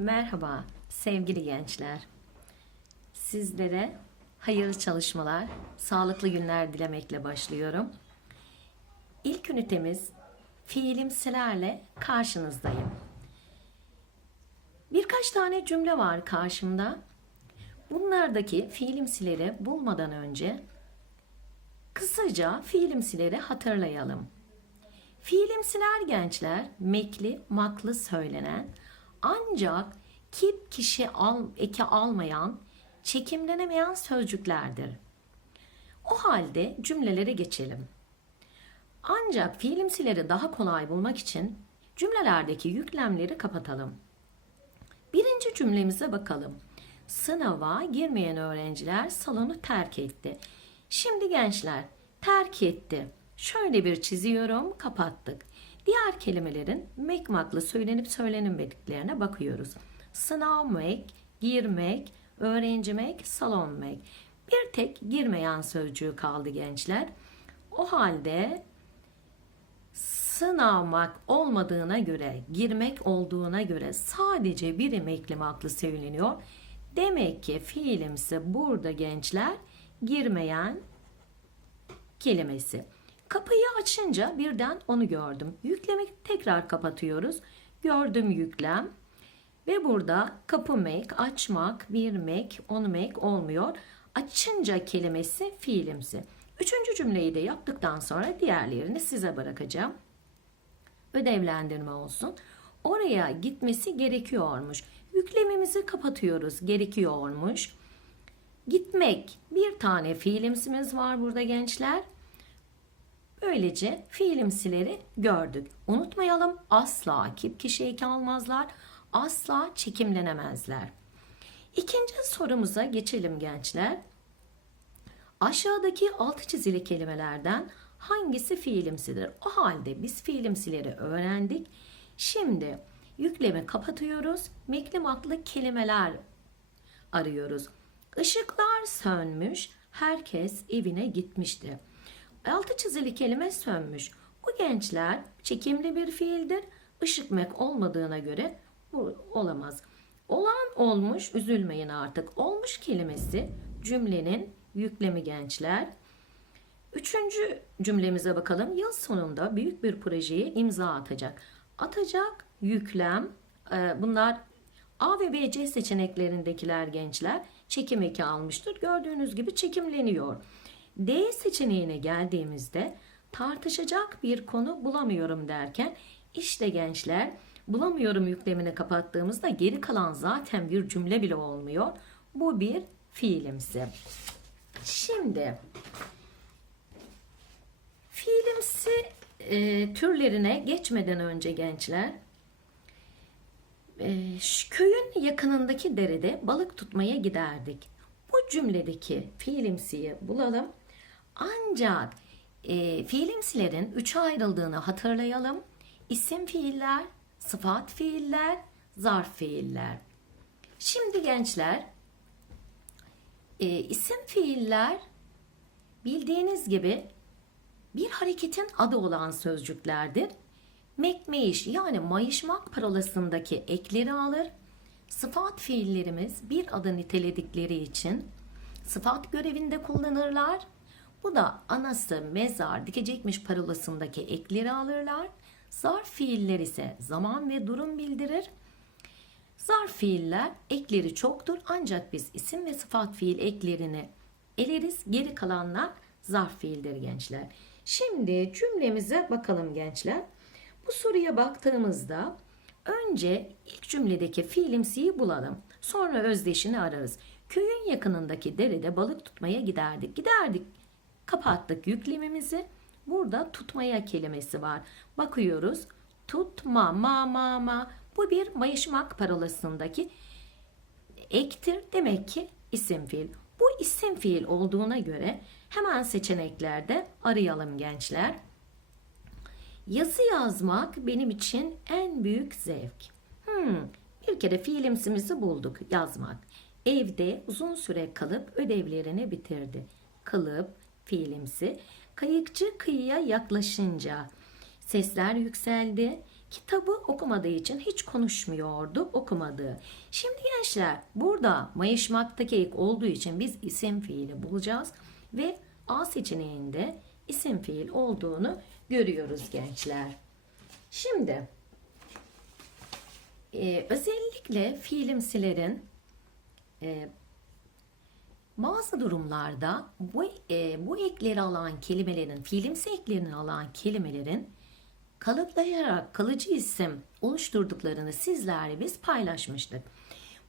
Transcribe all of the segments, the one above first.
Merhaba sevgili gençler. Sizlere hayırlı çalışmalar, sağlıklı günler dilemekle başlıyorum. İlk ünitemiz fiilimsilerle karşınızdayım. Birkaç tane cümle var karşımda. Bunlardaki fiilimsileri bulmadan önce kısaca fiilimsileri hatırlayalım. Fiilimsiler gençler mekli, maklı söylenen ancak kip kişi al, eki almayan, çekimlenemeyen sözcüklerdir. O halde cümlelere geçelim. Ancak fiilimsileri daha kolay bulmak için cümlelerdeki yüklemleri kapatalım. Birinci cümlemize bakalım. Sınava girmeyen öğrenciler salonu terk etti. Şimdi gençler terk etti. Şöyle bir çiziyorum, kapattık. Diğer kelimelerin mekmaklı söylenip söylenmediklerine bakıyoruz. Sınavmek, girmek, öğrencimek, salonmek. Bir tek girmeyen sözcüğü kaldı gençler. O halde sınavmak olmadığına göre, girmek olduğuna göre sadece bir emekli maklı söyleniyor. Demek ki fiilimsi burada gençler girmeyen kelimesi. Kapıyı açınca birden onu gördüm. Yüklemi tekrar kapatıyoruz. Gördüm yüklem. Ve burada kapı make, açmak, bir make, onu make olmuyor. Açınca kelimesi fiilimsi. Üçüncü cümleyi de yaptıktan sonra diğerlerini size bırakacağım. Ödevlendirme olsun. Oraya gitmesi gerekiyormuş. Yüklemimizi kapatıyoruz. Gerekiyormuş. Gitmek bir tane fiilimsimiz var burada gençler. Böylece fiilimsileri gördük. Unutmayalım asla kip kişi eki almazlar. Asla çekimlenemezler. İkinci sorumuza geçelim gençler. Aşağıdaki altı çizili kelimelerden hangisi fiilimsidir? O halde biz fiilimsileri öğrendik. Şimdi yüklemi kapatıyoruz. Mekli maklı kelimeler arıyoruz. Işıklar sönmüş, herkes evine gitmişti. Altı çizili kelime sönmüş. Bu gençler çekimli bir fiildir. Işıkmek olmadığına göre bu olamaz. Olan olmuş, üzülmeyin artık. Olmuş kelimesi cümlenin yüklemi gençler. Üçüncü cümlemize bakalım. Yıl sonunda büyük bir projeye imza atacak. Atacak yüklem. e, Bunlar A ve B, C seçeneklerindekiler gençler çekim eki almıştır. Gördüğünüz gibi çekimleniyor. D seçeneğine geldiğimizde tartışacak bir konu bulamıyorum derken işte gençler bulamıyorum yüklemini kapattığımızda geri kalan zaten bir cümle bile olmuyor. Bu bir fiilimsi. Şimdi fiilimsi e, türlerine geçmeden önce gençler e, köyün yakınındaki derede balık tutmaya giderdik. Bu cümledeki fiilimsiyi bulalım. Ancak e, fiilimsilerin üçe ayrıldığını hatırlayalım. İsim fiiller, sıfat fiiller, zarf fiiller. Şimdi gençler, e, isim fiiller bildiğiniz gibi bir hareketin adı olan sözcüklerdir. Mekmeyiş yani mayışmak parolasındaki ekleri alır. Sıfat fiillerimiz bir adı niteledikleri için sıfat görevinde kullanırlar. Bu da anası mezar dikecekmiş parolasındaki ekleri alırlar. Zarf fiiller ise zaman ve durum bildirir. Zarf fiiller ekleri çoktur ancak biz isim ve sıfat fiil eklerini eleriz. Geri kalanlar zarf fiildir gençler. Şimdi cümlemize bakalım gençler. Bu soruya baktığımızda önce ilk cümledeki fiilimsiyi bulalım. Sonra özdeşini ararız. Köyün yakınındaki derede balık tutmaya giderdik. Giderdik. Kapattık yüklemimizi. Burada tutmaya kelimesi var. Bakıyoruz. Tutma, ma, ma, ma. Bu bir mayışmak parolasındaki ektir. Demek ki isim fiil. Bu isim fiil olduğuna göre hemen seçeneklerde arayalım gençler. Yazı yazmak benim için en büyük zevk. Hmm, bir kere fiilimsimizi bulduk yazmak. Evde uzun süre kalıp ödevlerini bitirdi. Kalıp fiilimsi. Kayıkçı kıyıya yaklaşınca sesler yükseldi. Kitabı okumadığı için hiç konuşmuyordu okumadığı. Şimdi gençler burada mayışmaktaki ek olduğu için biz isim fiili bulacağız ve A seçeneğinde isim fiil olduğunu görüyoruz gençler. Şimdi e, özellikle fiilimsilerin e, bazı durumlarda bu e, bu ekleri alan kelimelerin, fiilimsi eklerini alan kelimelerin kalıplayarak kalıcı isim oluşturduklarını sizlerle biz paylaşmıştık.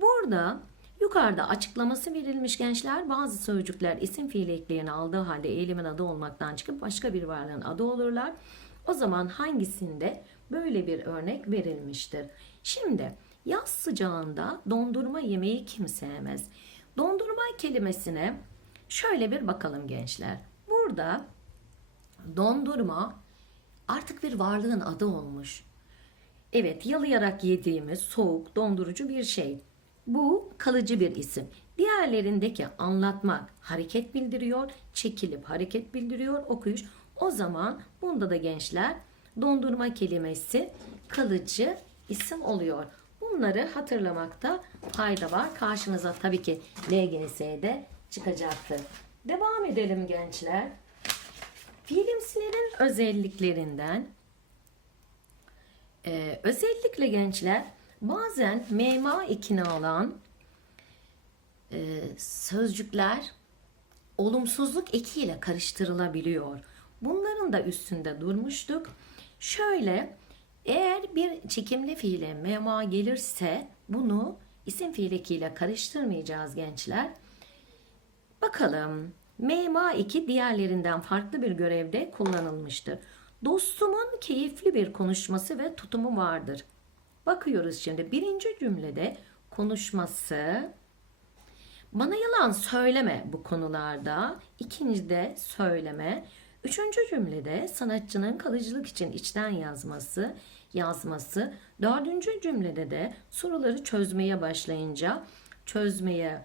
Burada yukarıda açıklaması verilmiş gençler bazı sözcükler isim fiil eklerini aldığı halde eylemin adı olmaktan çıkıp başka bir varlığın adı olurlar. O zaman hangisinde böyle bir örnek verilmiştir? Şimdi yaz sıcağında dondurma yemeği kim sevmez? Dondurma kelimesine şöyle bir bakalım gençler. Burada dondurma artık bir varlığın adı olmuş. Evet, yalayarak yediğimiz soğuk, dondurucu bir şey. Bu kalıcı bir isim. Diğerlerindeki anlatmak hareket bildiriyor, çekilip hareket bildiriyor, okuyuş. O zaman bunda da gençler dondurma kelimesi kalıcı isim oluyor. Bunları hatırlamakta fayda var. Karşınıza tabii ki LGS'de çıkacaktır. Devam edelim gençler. Fiilimsilerin özelliklerinden ee, özellikle gençler bazen mema ekini alan e, sözcükler olumsuzluk ekiyle karıştırılabiliyor. Bunların da üstünde durmuştuk. Şöyle eğer bir çekimli fiile mema gelirse bunu isim fiil ekiyle karıştırmayacağız gençler. Bakalım. Mema 2 diğerlerinden farklı bir görevde kullanılmıştır. Dostumun keyifli bir konuşması ve tutumu vardır. Bakıyoruz şimdi birinci cümlede konuşması, bana yalan söyleme bu konularda. İkincide söyleme. Üçüncü cümlede sanatçının kalıcılık için içten yazması, yazması. Dördüncü cümlede de soruları çözmeye başlayınca, çözmeye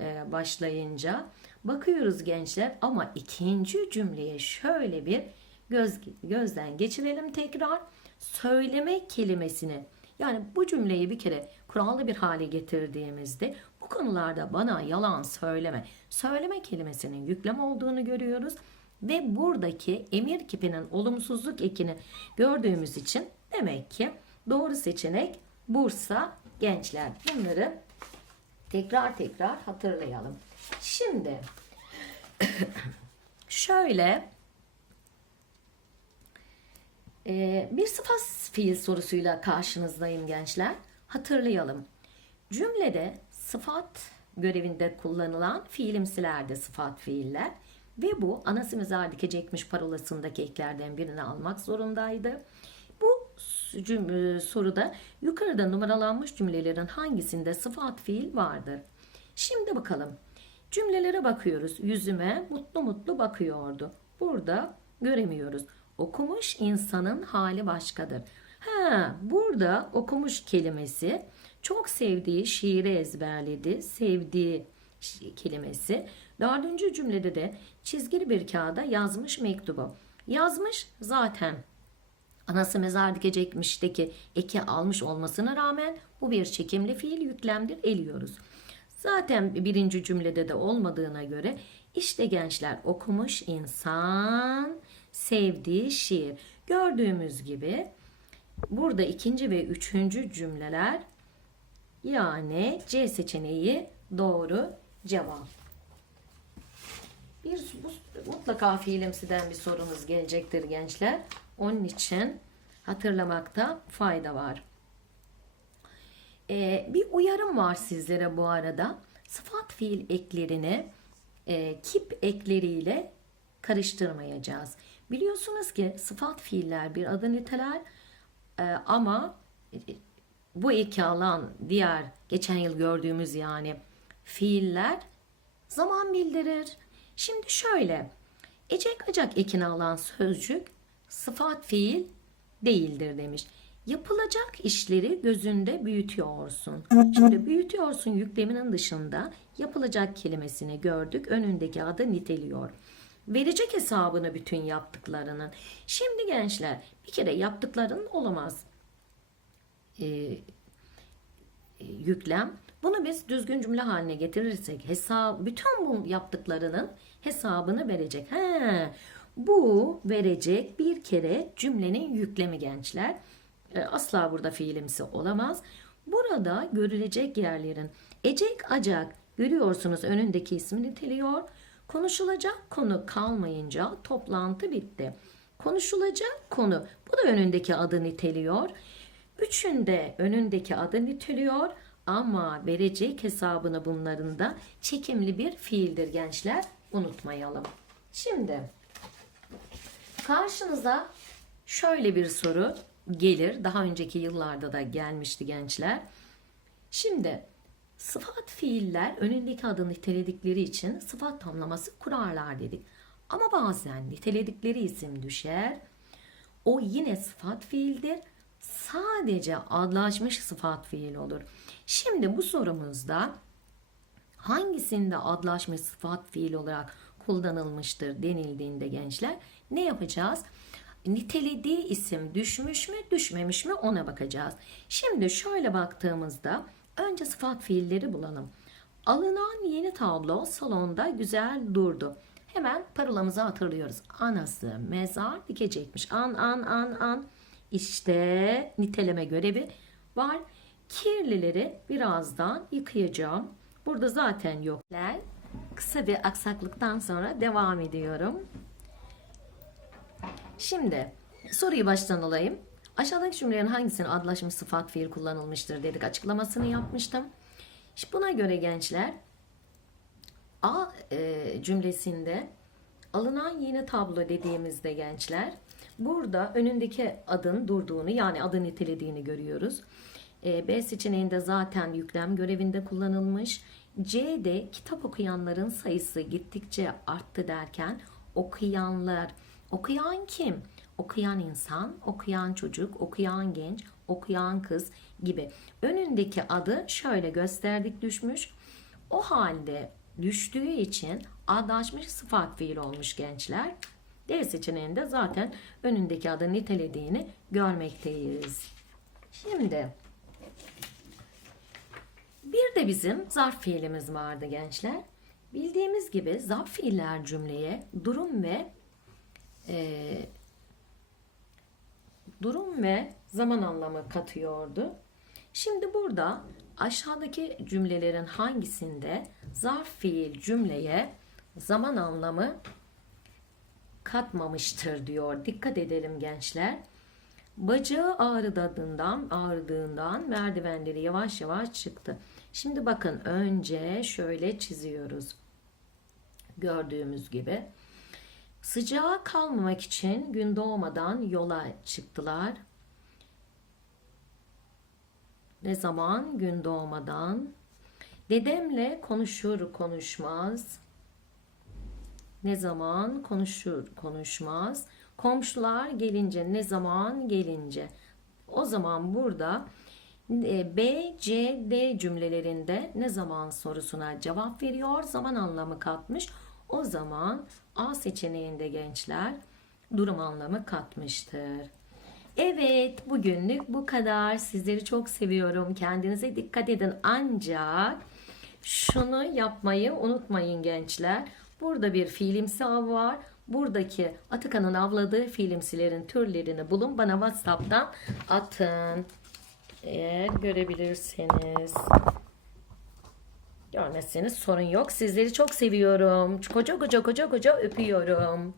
e, başlayınca bakıyoruz gençler ama ikinci cümleye şöyle bir göz, gözden geçirelim tekrar. Söyleme kelimesini yani bu cümleyi bir kere kurallı bir hale getirdiğimizde bu konularda bana yalan söyleme, söyleme kelimesinin yüklem olduğunu görüyoruz. Ve buradaki emir kipinin olumsuzluk ekini gördüğümüz için demek ki doğru seçenek Bursa gençler. Bunları tekrar tekrar hatırlayalım. Şimdi şöyle e, bir sıfat fiil sorusuyla karşınızdayım gençler. Hatırlayalım. Cümlede sıfat görevinde kullanılan fiilimsilerde sıfat fiiller ve bu anası mezar dikecekmiş parolasındaki eklerden birini almak zorundaydı. Bu cüm- soruda yukarıda numaralanmış cümlelerin hangisinde sıfat fiil vardır? Şimdi bakalım. Cümlelere bakıyoruz. Yüzüme mutlu mutlu bakıyordu. Burada göremiyoruz. Okumuş insanın hali başkadır. Ha, burada okumuş kelimesi çok sevdiği şiiri ezberledi. Sevdiği kelimesi. Dördüncü cümlede de çizgili bir kağıda yazmış mektubu. Yazmış zaten anası mezar dikecekmişteki eki almış olmasına rağmen bu bir çekimli fiil yüklemdir eliyoruz. Zaten birinci cümlede de olmadığına göre işte gençler okumuş insan sevdiği şiir. Gördüğümüz gibi burada ikinci ve üçüncü cümleler yani C seçeneği doğru cevap. Bir mutlaka fiilimsiden bir sorunuz gelecektir gençler. Onun için hatırlamakta fayda var. Ee, bir uyarım var sizlere bu arada. Sıfat fiil eklerini e, kip ekleriyle karıştırmayacağız. Biliyorsunuz ki sıfat fiiller bir adı niteler e, ama e, bu eki alan diğer geçen yıl gördüğümüz yani fiiller zaman bildirir. Şimdi şöyle ecek acak ekini alan sözcük sıfat fiil değildir demiş. Yapılacak işleri gözünde büyütüyorsun. Şimdi büyütüyorsun yükleminin dışında yapılacak kelimesini gördük. Önündeki adı niteliyor. Verecek hesabını bütün yaptıklarının. Şimdi gençler Bir kere yaptıkların olamaz. Ee, e, yüklem. Bunu biz düzgün cümle haline getirirsek hesap bütün bu yaptıklarının hesabını verecek. He, bu verecek bir kere cümlenin yüklemi gençler. E, Asla burada fiilimsi olamaz. Burada görülecek yerlerin ecek acak görüyorsunuz önündeki ismi niteliyor. Konuşulacak konu kalmayınca toplantı bitti. Konuşulacak konu bu da önündeki adı niteliyor. Üçünde önündeki adı niteliyor ama verecek hesabını bunların da çekimli bir fiildir gençler. Unutmayalım. Şimdi karşınıza şöyle bir soru gelir. Daha önceki yıllarda da gelmişti gençler. Şimdi sıfat fiiller önündeki adı niteledikleri için sıfat tamlaması kurarlar dedik. Ama bazen niteledikleri isim düşer. O yine sıfat fiildir. Sadece adlaşmış sıfat fiil olur. Şimdi bu sorumuzda hangisinde adlaşmış sıfat fiil olarak kullanılmıştır denildiğinde gençler ne yapacağız? Nitelediği isim düşmüş mü düşmemiş mi ona bakacağız. Şimdi şöyle baktığımızda önce sıfat fiilleri bulalım. Alınan yeni tablo salonda güzel durdu. Hemen parolamızı hatırlıyoruz. Anası mezar dikecekmiş. An an an an. İşte niteleme görevi var. Kirlileri birazdan yıkayacağım. Burada zaten yoklar. Kısa bir aksaklıktan sonra devam ediyorum. Şimdi soruyu baştan alayım. Aşağıdaki cümlelerin hangisinin adlaşmış sıfat fiil kullanılmıştır dedik açıklamasını yapmıştım. İşte buna göre gençler A e, cümlesinde alınan yeni tablo dediğimizde gençler burada önündeki adın durduğunu yani adı nitelediğini görüyoruz. E, B seçeneğinde zaten yüklem görevinde kullanılmış. C'de kitap okuyanların sayısı gittikçe arttı derken okuyanlar okuyan kim? Okuyan insan, okuyan çocuk, okuyan genç, okuyan kız gibi. Önündeki adı şöyle gösterdik düşmüş. O halde düştüğü için adlaşmış sıfat fiil olmuş gençler. D seçeneğinde zaten önündeki adı nitelediğini görmekteyiz. Şimdi bir de bizim zarf fiilimiz vardı gençler. Bildiğimiz gibi zarf fiiller cümleye durum ve e, durum ve zaman anlamı katıyordu. Şimdi burada aşağıdaki cümlelerin hangisinde zarf fiil cümleye zaman anlamı katmamıştır diyor. Dikkat edelim gençler. Bacağı ağrıdığından, ağrıdığından merdivenleri yavaş yavaş çıktı. Şimdi bakın önce şöyle çiziyoruz. Gördüğümüz gibi. Sıcağa kalmamak için gün doğmadan yola çıktılar. Ne zaman? Gün doğmadan. Dedemle konuşur konuşmaz. Ne zaman? Konuşur konuşmaz. Komşular gelince ne zaman? Gelince. O zaman burada e, B, C, D cümlelerinde ne zaman sorusuna cevap veriyor. Zaman anlamı katmış. O zaman A seçeneğinde gençler durum anlamı katmıştır. Evet bugünlük bu kadar. Sizleri çok seviyorum. Kendinize dikkat edin. Ancak şunu yapmayı unutmayın gençler. Burada bir fiilimsi av var. Buradaki Atakan'ın avladığı fiilimsilerin türlerini bulun. Bana WhatsApp'tan atın. Eğer görebilirseniz. Görmezseniz sorun yok. Sizleri çok seviyorum. Koca koca koca koca öpüyorum.